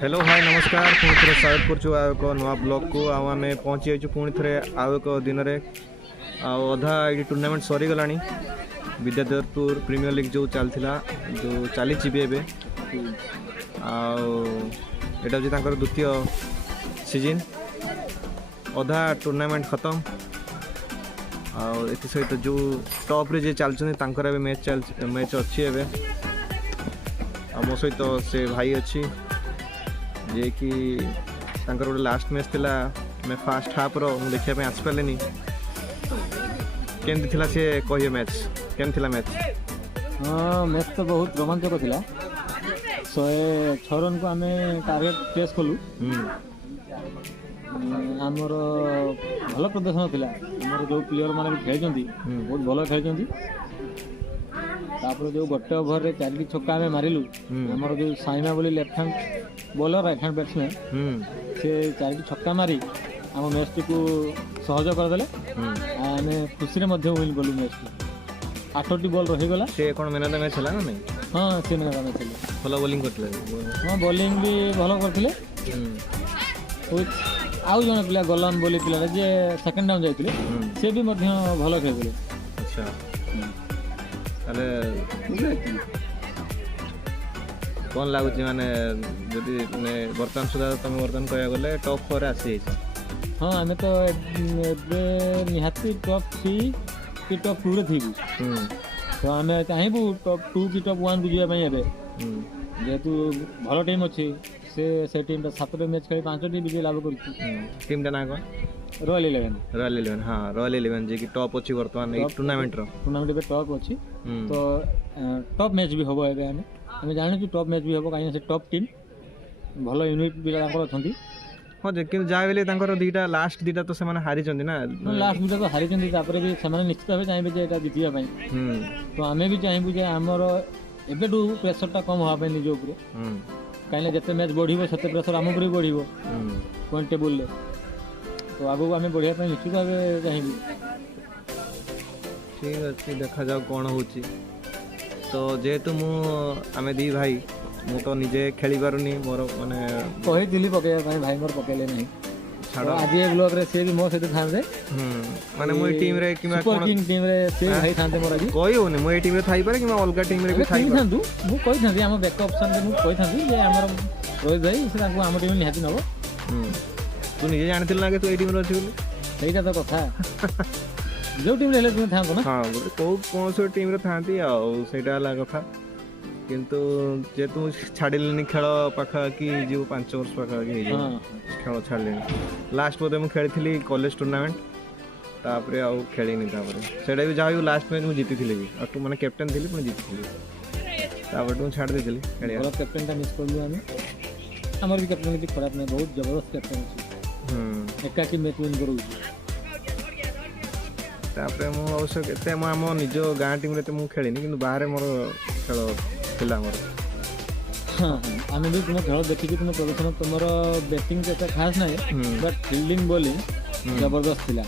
Hello hi नमस्कार पुणी थे स्वागत करुँ एक नुआ ब्लॉग को आम पहुँची जाइए पुणी थे आउ एक दिन में अधा ये टूर्नामेंट सरीगला विद्याधरपुर प्रीमियर लीग जो चलता जो चली एवं आटा हूँ द्वितीय सीजन अधा टूर्नामेंट खत्म आती सहित जो टॉप रे जे चलते मैच अच्छी एवं मो सहित से भाई अच्छी जे कि गोटे लास्ट मैच थिला मैं फास्ट हाफ रो देखा आसपारे केमती थिला से कहिए मैच केम थिला मैच हाँ मैच तो बहुत रोमांचक थिला 106 रन को आम टार्गेट चेस कलु आमर भल प्रदर्शन थिला आमर जो प्लेयर माने खेलचंती बहुत भल खेलचंती तापर जो गोटे ओवर रे 4 छक्का आम मारिलु आमर जो साइमा बोली left hand bowler right hand batsman से 4 छक्का मारी आम मैच टी को सहज करदे आम खुशी में विन कलु मैच को 8टी बॉल रहीगला से कौन मैन ऑफ द मैच है ना नहीं हाँ से मैन ऑफ द मैच भल बॉलिंग करथिले हाँ बॉलिंग भी भल करथिले आउ जन पिला गलाम बोली पिला जे सेकंड डाउन जाइतिले से भी मध्य भल खेलथिले अच्छा ताले कौन लगुच माने जदि बर्तमान सुधा तुम बर्तमान कह गले टॉप 4 आसी हाँ आम तो निहाती टॉप 3 कि टॉप 2 रे थी तो आम चाहबू टॉप 2 कि टॉप 1 को जावाई जेहेतु भल टीम अच्छी से टीम 7 मैच खेली 5टी विजय लाभ कर टीम ना कौन रॉयल 11 हाँ रॉयल 11 जी की टॉप अच्छी बर्तमान टूर्नामेंट टॉप अच्छी तो टॉप मैच भी हम एवं आम जानी टॉप मैच भी हम कहीं से टॉप टीम भल यूनिट भी अच्छा हाँ जे कि जहाँ भी दीटा लास्ट दीटा तो से हारी ना लास्ट दीटा तो हारी भी से निश्चित भाव चाहिए जे एटा जीतवा तो आम भी चाहबू जे आमर एबेठू प्रेसरटा कम हाँपे निज उपर कहीं जिते मैच बढ़ो से प्रेसर आम उपर भी बढ़ो पॉइंट टेबुल तो आगू आम बढ़िया निश्चित भाव चाहिए ठीक अच्छे देखा जाओ कौन हो तो जेहेतु आम दी भाई मु तो निजे खेली पारुनी मोर माने कही पकड़ा भाई मोर पकेले नहीं आज ये ब्लॉग रे से भी मो सहित थांते माने मो टीम रे किमा कोन टीम रे से भाई थांते मोर आज कोई होने मो टीम रे थाई पारे किमा अलगा टीम रे भी थाई थांतु मु कहि थांती हम बैक ऑप्शन रे मु कहि थांती जे हमर रोहित भाई से ताको हम टीम निहाती नबो तू निजे जानथिल ना कि तू ए टीम रे अछि बोली सेटा तो कथा जो टीम रे तुम थांतो ना हां कौन से टीम रे थांती आ सेटा वाला कथा किंतु जे तू छाड़िलनी खेल पाखापाखि जो 5 वर्ष पाखापाखि खेल छाड़े लास्ट बोधे मुझे खेली कॉलेज टूर्नामेंट तापरे आउ खेलिनी सेटा भी जहाँ भी लास्ट मैच मुझे जीती भी तू मैंने कैप्टेन थी पुणी जीती तू छाड़ दी कैप्टेन मिस कर आमर भी कैप्टेन किसी खराब नहीं बहुत जबरदस्त कैप्टेन अच्छे एकाकी मैच विन करूँ अवश्य आम निज गाँ टीम खेलिनी कि बाहर मोर खेल थिला मोर हाँ आम भी तुम खेल देखिए तुम प्रदर्शन तुम बैटिंग तो एत खास ना बट फील्डिंग बॉलिंग जबरदस्त थिला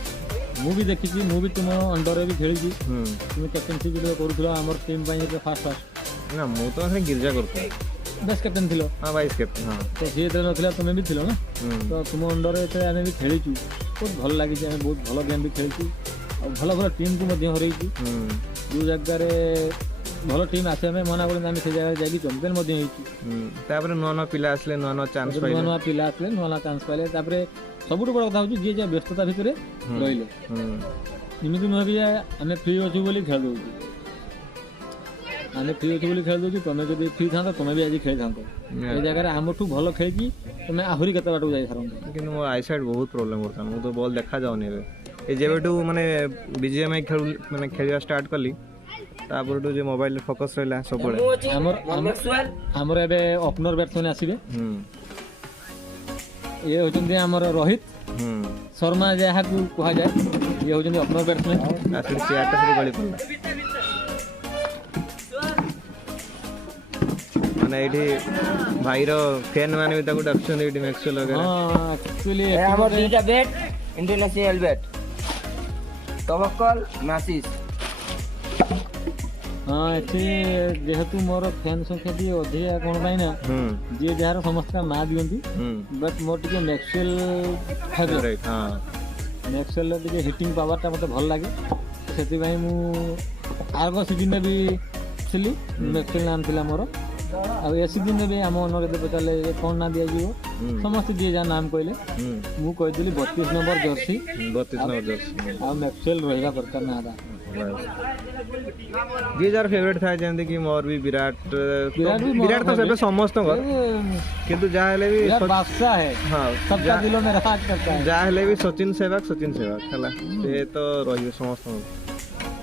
मु भी देखी मु भी तुम अंडर भी खेली तुम कैप्टेनशिप करूँ आम टीम फास्ट ना मु तो गिरजा कर बेस्ट कैप्टेन थी हाँ वाइस कैप्टेन हाँ तो सी ना तुम्हें भी थी ना तो तुम अंडर आम भी खेलीचु बहुत भल लगी बहुत भल गेम भी खेलु और भल भल टीम को हरई जो जगार भल टीम आसे मना कर से जगह जाकि चैंपियन नुआ नुआ पिला आसले नुआ नुआ चांस नुआ नुआ पिला आसले नुआ नुआ चांस पाइले सब बड़ कथा हूँ जी व्यस्तता भितर रही एमती नुह भी आम फ्री अच्छु बोली खेल दौ आम फ्री अच्छे बोली खेल दौ तुम्हें जब फ्री था तुम्हें भी आज खेली था ये जगह आम भल खेली तुम्हें आहरी के बाट जा सार कि मोर आई साइड बहुत प्रोब्लेम करता मुझे तो बॉल देखा जाऊनी जेबेठू माने बीजीएमआई खेल माने खेलिया स्टार्ट कली तापर जो मोबाइल फोकस रहा सब आमर एबे ओपनर बैट्समैन आसीबे ये होचंदी आमर रोहित शर्मा जहाँ को कहा जाए ये होचंदी ओपनर बैट्समैन आखिर चेयरटा से गली पड़ला माने एठी भाई रो फैन माने भी ताको डाक्सन एठी मैक्सवेल वगैरह हां एक्चुअली आमर दुईटा बैट इंटरनेशनल बैट तवक्कल मैसिस हाँ ଏଠି ଯେହେତୁ ମୋର ଫ୍ୟାନ୍ ସଂଖ୍ୟା ଟିକେ ଅଧିକା କ'ଣ ପାଇଁ ନା ଯିଏ ଯାହାର ସମସ୍ତେ ନାଁ ଦିଅନ୍ତି ବଟ୍ ମୋର ଟିକେ ମ୍ୟାକ୍ସୱେଲ୍ ଫେଭରେଟ୍। ହଁ ମ୍ୟାକ୍ସୱେଲ୍ର ଟିକେ ହିଟିଂ ପାୱାରଟା ମୋତେ ଭଲ ଲାଗେ, ସେଥିପାଇଁ ମୁଁ ଆଗ ସିଜିନ୍ରେ ବି ଥିଲି ମ୍ୟାକ୍ସୱେଲ୍ ନାମ ଥିଲା ମୋର। ଆଉ ଏ ସିଜିନ୍ରେ ବି ଆମ ଅନର ଯଦି ପଚାରିଲେ କ'ଣ ନାଁ ଦିଆଯିବ, ସମସ୍ତେ ଯିଏ ଯାହା ନାମ କହିଲେ ମୁଁ କହିଥିଲି 32 ନମ୍ବର ଜର୍ସି 32 ନମ୍ବର ଜର୍ସି ଆଉ ମ୍ୟାକ୍ସୱେଲ୍ ରହିବା ଦରକାର ନାଁଟା। ଯିଏ ଯାହାର ଫେଭରେଟ୍ ଥାଏ, ଯେମିତିକି ମୋର ବି ବିରାଟ भी ବିରାଟ ତ ଏବେ ସମସ୍ତଙ୍କର, କିନ୍ତୁ ଯାହା ହେଲେ ବି बादशाह है, ହଁ सबका दिलों में राज करता है। ଯାହା ହେଲେ ବି ସଚିନ ସେହବାଗ ହେଲା, ସେ ତ ରହିବେ ସମସ୍ତଙ୍କୁ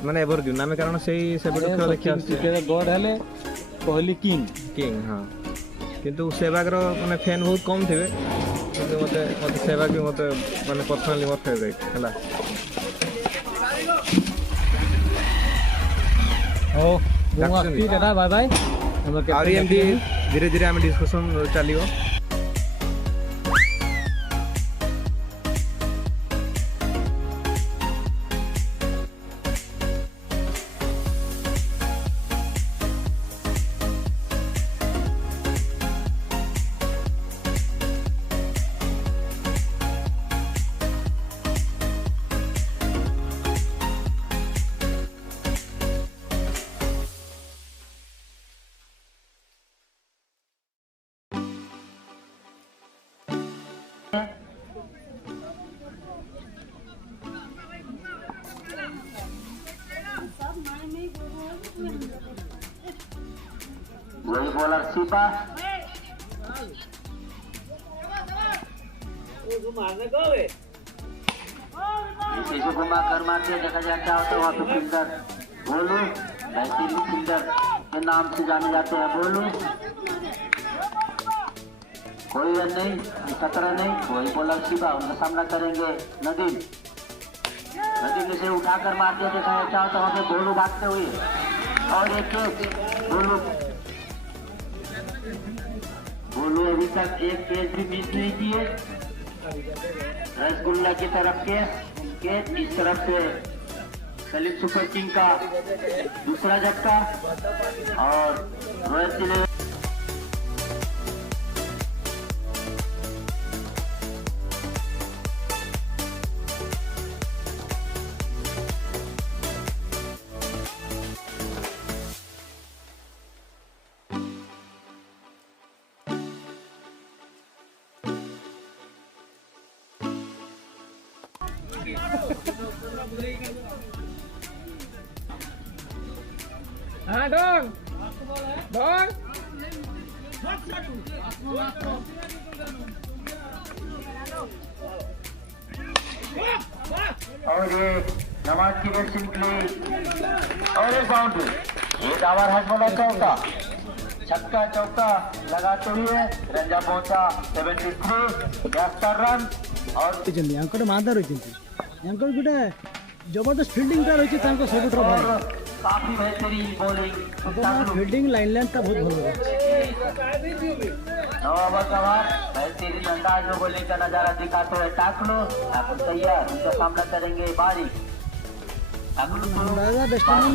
ମାନେ ଏଭରଗ୍ରୀନ୍ ଆମେ, କାରଣ ସେଇ ସେବେଠୁ ଖେଳ ଦେଖି ଆସୁଛେ। ଗଡ୍ ହେଲେ କୋହଲି କିଙ୍ଗ। ହଁ, କିନ୍ତୁ ସେହବାଗର ମାନେ ଫ୍ୟାନ୍ ବହୁତ କମ୍ ଥିବେ, କିନ୍ତୁ ମୋତେ ସେହବାଗ ବି ମୋତେ ମାନେ ପର୍ସନାଲି ମୋର ଫେଭରେଟ୍ ହେଲା। ହଉ ମୁଁ ଆସୁଛି ଦାଦା, ବାଏ ବାଏ। ଆହୁରି ଏମିତି ଧୀରେ ଧୀରେ ଆମେ ଡିସ୍କସନ୍ ଚାଲିବ। वही बॉलर सीपा इसे जो घुमा कर मारते देखा जाए क्या होता है। वहाँ पे फील्डर बोलू बेहतरीन फील्डर के नाम से जाने जाते हैं बोलू। कोई रन नहीं, खतरा नहीं। वही बॉलर सीपा उनका सामना करेंगे नदीम। नदीम इसे उठाकर मारते देखा जाए क्या होता है। वहाँ पे बोलू भागते हुए और एक बोलू अभी तक एक केस भी मिस नहीं किए। रसगुल्ला की तरफ के इस तरफ से सलीम सुपर किंग का दूसरा झटका और रोहित ने हाँ डॉन डॉन और ये नमाज की रेट सिंपली और एक बाउंड्री। ये दावर हाथ वाला चौका छक्का चौका लगाते हुए रंजा पहुंचा 73 रन। और अंकल मादा रही अंकल गोटे जबरदस्त फिल्डिंग रही सब काफी बेहतरीन बॉलिंग फिल्डिंग लाइन लेंथ बहुत भल 9 ओवर का बाद बेहतरीन अंदाज में बॉलिंग का नजारा दिखाते हुए टाकलो अपन तैयार उनका सामना करेंगे बारी। बेस्टमैन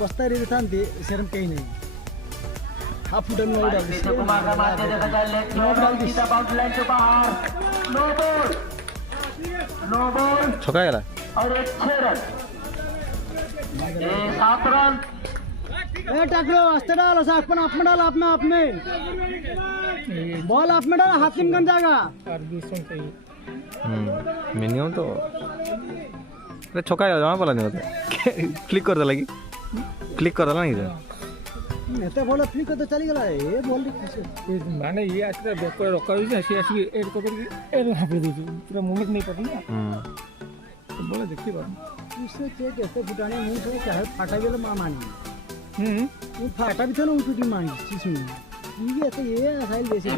बस्ता रही था सेरम कहीं नहीं हाफ फुट में छका गला और एक 6 रन 7 रन। टाकलो अस्ते डाल अपन आप में डाल अपना आप में बॉल आप में डाल हाथ में जाएगा मिनिमम तो अरे छका जमा पड़ा नहीं होता क्लिक कर देला कि क्लिक कर देला नहीं जा एते बॉल फ्लिक कर तो चली गला ये बॉल माने ये आछरा बैक पर रखा हुई है ऐसी एड को करके एड हाफ दे दी पूरा मूवमेंट नहीं पता ना तो बोले देखिए बात उससे चेक ऐसे फुटाने मुंह से चाहे फाटा गेल मानी वो फाटा भी था ना उनकी मानी इसमें ये ऐसे ये साइल जैसे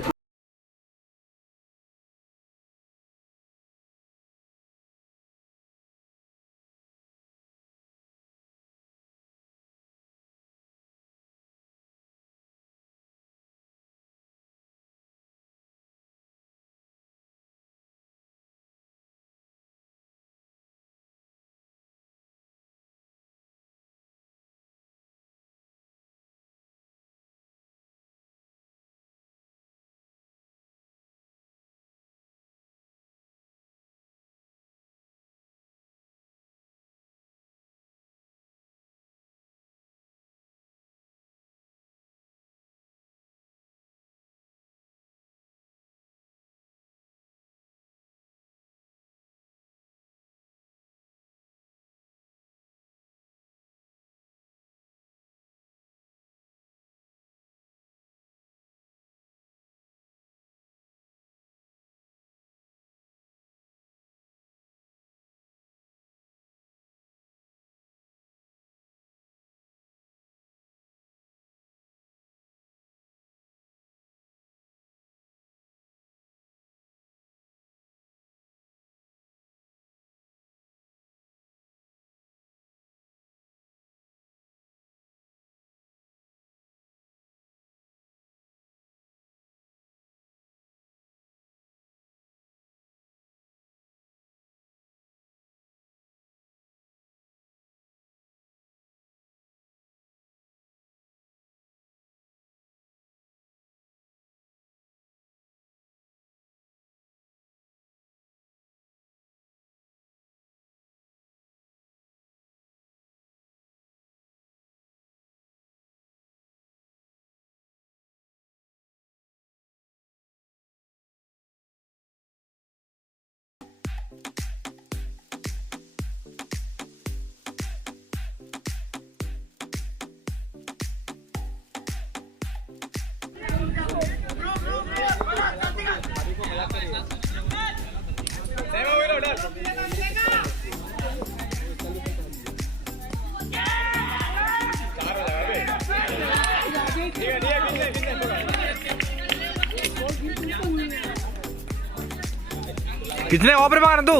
कितने ओवर पका तू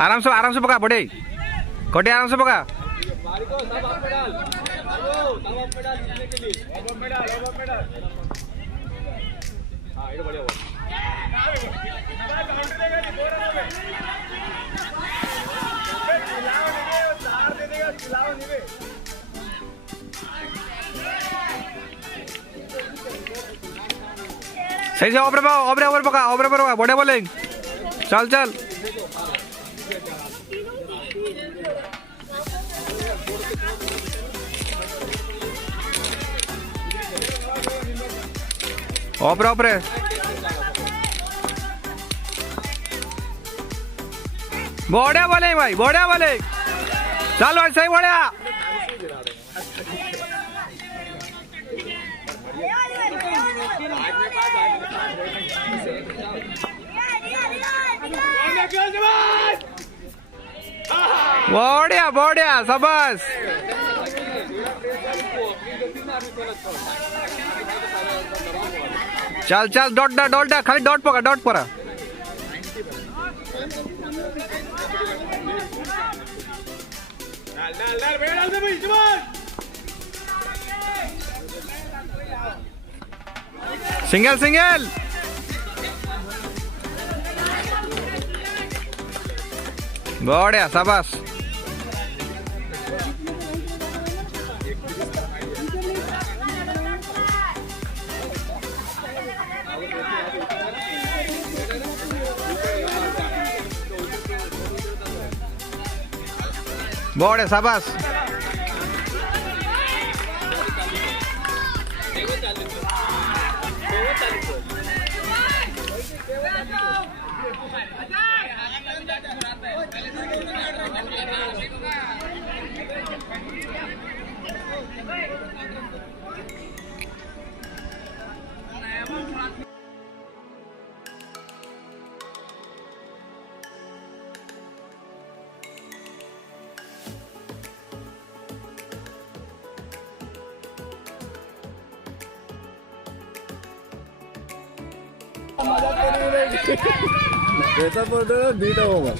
आराम से पका बड़े कोटे आराम से पका सही से ओवर पका बड़े बोलिंग चल चल ओपरे बढ़िया बोले भाई बढ़िया बोले चल भाई सही बढ़िया बढ़िया बढ़िया शाबाश चल चल डॉट खाली डॉट पका सिंगल बढ़िया शाबाश बढ़िया शाबाश ऐसा बोलते हो बीटा होगा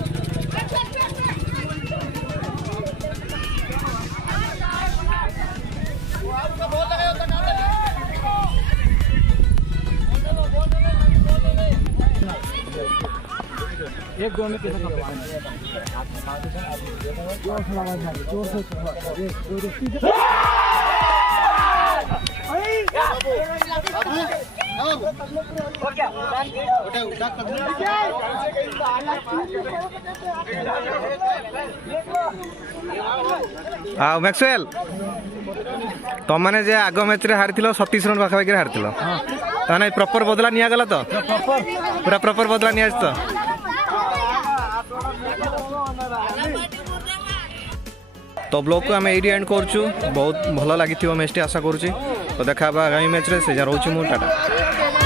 एक दो में कैसे मैक्सवेल तुम मैंने जे आग मैच रे हारी 37 रन पाखापाखि हारी ताने प्रॉपर बदला निया गला तो पूरा प्रॉपर बदला निया तो तो ब्लॉग को आम ये एंड करछु बहुत भल लगी मैच टी आशा करुँची तो देखा आगामी मैच रे से जा रोची मु टाटा।